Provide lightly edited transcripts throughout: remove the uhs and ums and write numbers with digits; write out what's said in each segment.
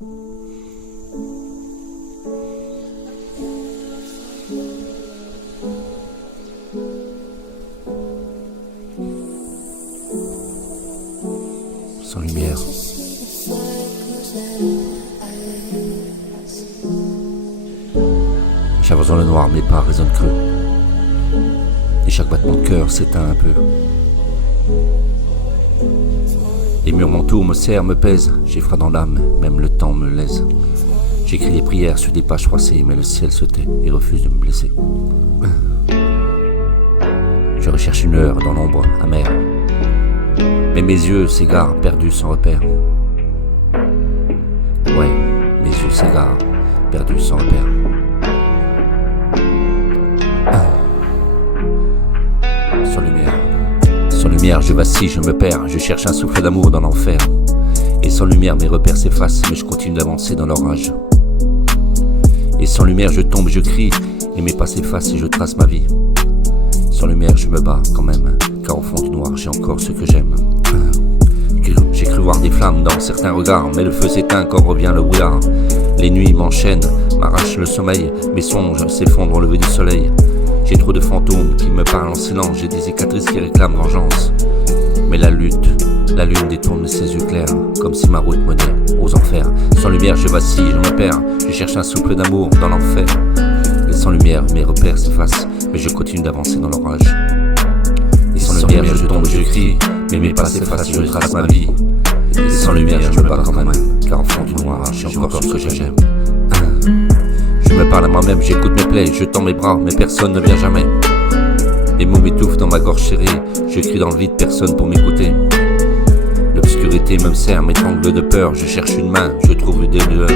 Sans lumière. J'avance dans le noir, mes pas résonnent creux. Et chaque battement de cœur s'éteint un peu. Les murs m'entourent, me serrent, me pèsent. J'ai froid dans l'âme, même le temps me lèse. J'écris des prières sur des pages froissées, mais le ciel se tait et refuse de me blesser. Je recherche une heure dans l'ombre amère. Mais mes yeux s'égarent, perdus sans repère. Ouais, mes yeux s'égarent, perdus sans repère. Sans lumière. Sans lumière, je vacille, je me perds. Je cherche un souffle d'amour dans l'enfer. Et sans lumière, mes repères s'effacent, mais je continue d'avancer dans l'orage. Et sans lumière, je tombe, je crie, et mes pas s'effacent et je trace ma vie. Sans lumière, je me bats quand même, car au fond du noir, j'ai encore ce que j'aime. J'ai cru voir des flammes dans certains regards, mais le feu s'éteint quand revient le brouillard. Les nuits m'enchaînent, m'arrachent le sommeil, mes songes s'effondrent au lever du soleil. J'ai trop de fantômes qui me parlent en silence, j'ai des cicatrices qui réclament vengeance. Mais la lune détourne ses yeux clairs, comme si ma route menait aux enfers. Sans lumière, je vacille, je me perds, je cherche un souffle d'amour dans l'enfer. Et sans lumière, mes repères s'effacent, mais je continue d'avancer dans l'orage. Et sans lumière, je tombe, je crie, mais mes pas s'effacent, je trace ma vie. Et sans lumière, je me bats quand même, car au fond du noir, j'ai encore ce que j'aime. Je me parle à moi-même, j'écoute mes plaies, je tends mes bras, mais personne ne vient jamais. Les mots m'étouffent dans ma gorge serrée, je crie dans le vide, personne pour m'écouter. L'obscurité me serre, m'étrangle de peur, je cherche une main, je trouve des lueurs.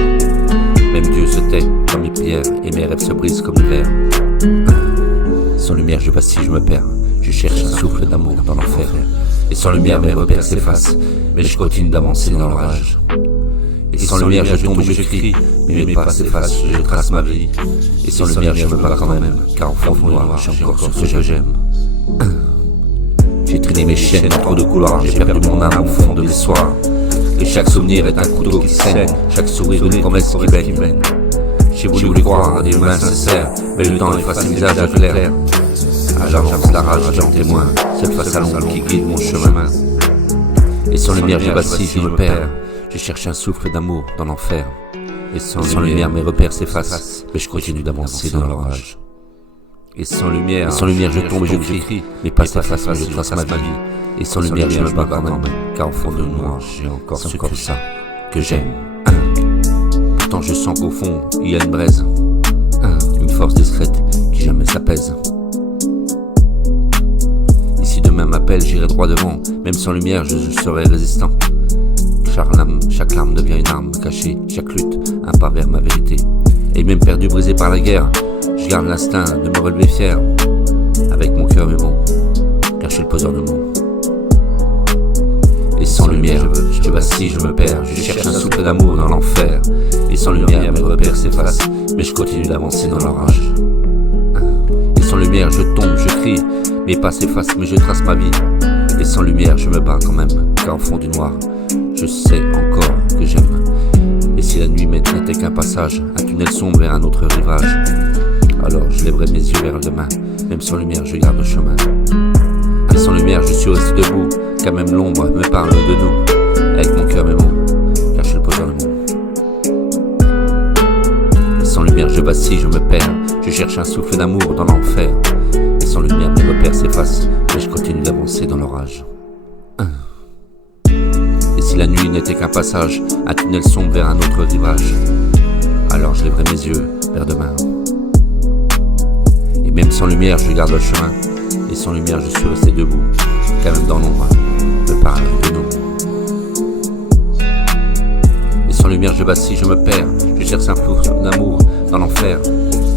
Même Dieu se tait dans mes prières, et mes rêves se brisent comme l'hiver. Sans lumière, je vacille, je me perds, je cherche un souffle d'amour dans l'enfer. Et sans lumière, mes repères s'effacent, mais je continue d'avancer dans l'orage. Et sans lumière, je tombe, je crie, mais mes pas s'effacent, je trace ma vie. Et sans lumière, je me bats quand même, car au fond du noir, j'ai encore ce que j'aime. J'ai traîné mes chaînes dans trop de couloirs, j'ai perdu mon âme au fond de mes soirs. Et chaque souvenir est un couteau qui saigne, chaque sourire une promesse qui baigne. J'ai voulu croire à des mains sincères, mais le temps efface ces visages clairs. Alors j'avance la rage, j'en témoin, cette face à l'ombre qui guide mon chemin. Et sans lumière, je vacille, je me perds. Je cherche un souffle d'amour dans l'enfer. Et sans lumière, mes repères s'effacent, mais je continue d'avancer dans l'orage. Et sans lumière, je tombe et je crie, mes pas s'effacent, mais je trace ma vie. Et sans lumière, je me bats quand même, car au fond de moi, j'ai encore ce que ça que j'aime. Pourtant je sens qu'au fond, il y a une braise, une force discrète qui jamais s'apaise. Et si demain m'appelle, j'irai droit devant, même sans lumière, je serai résistant. Chaque larme devient une arme cachée, chaque lutte, un pas vers ma vérité. Et même perdu, brisé par la guerre, je garde l'instinct de me relever fier, avec mon cœur mes mots, car je suis le poseur de mots. Et sans lumière, je vacille, je me perds, je cherche un souffle d'amour dans l'enfer. Et sans lumière, mes repères s'effacent, mais je continue d'avancer dans l'orage. Et sans lumière, je tombe, je crie, mes pas s'effacent, mais je trace ma vie. Et sans lumière, je me bats quand même, car au fond du noir, je sais encore que j'aime. Et si la nuit n'était qu'un passage, un tunnel sombre vers un autre rivage, alors je lèverai mes yeux vers le demain, même sans lumière je garde le chemin. Et sans lumière je suis resté debout, car même l'ombre me parle de nous, avec mon cœur mes mots, car je suis le poseur de mots. Et sans lumière je vacille, je me perds, je cherche un souffle d'amour dans l'enfer. Et sans lumière mes repères s'effacent, mais je continue d'avancer dans l'orage. Si la nuit n'était qu'un passage, un tunnel sombre vers un autre rivage, alors je lèverai mes yeux vers demain. Et même sans lumière, je garde le chemin. Et sans lumière, je suis resté debout, car même dans l'ombre, me parle de nous. Et sans lumière, je vacille, je me perds, je cherche un flou d'amour dans l'enfer.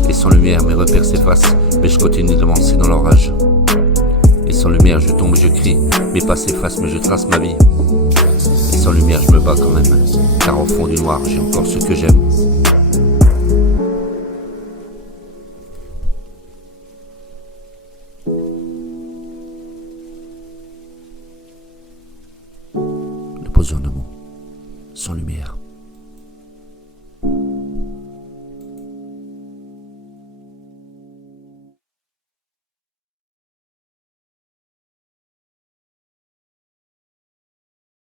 Et sans lumière, mes repères s'effacent, mais je continue d'avancer dans l'orage. Et sans lumière, je tombe, je crie, mes pas s'effacent, mais je trace ma vie. Et sans lumière, je me bats quand même, car au fond du noir, j'ai encore ce que j'aime. Le poseur de mots, sans lumière.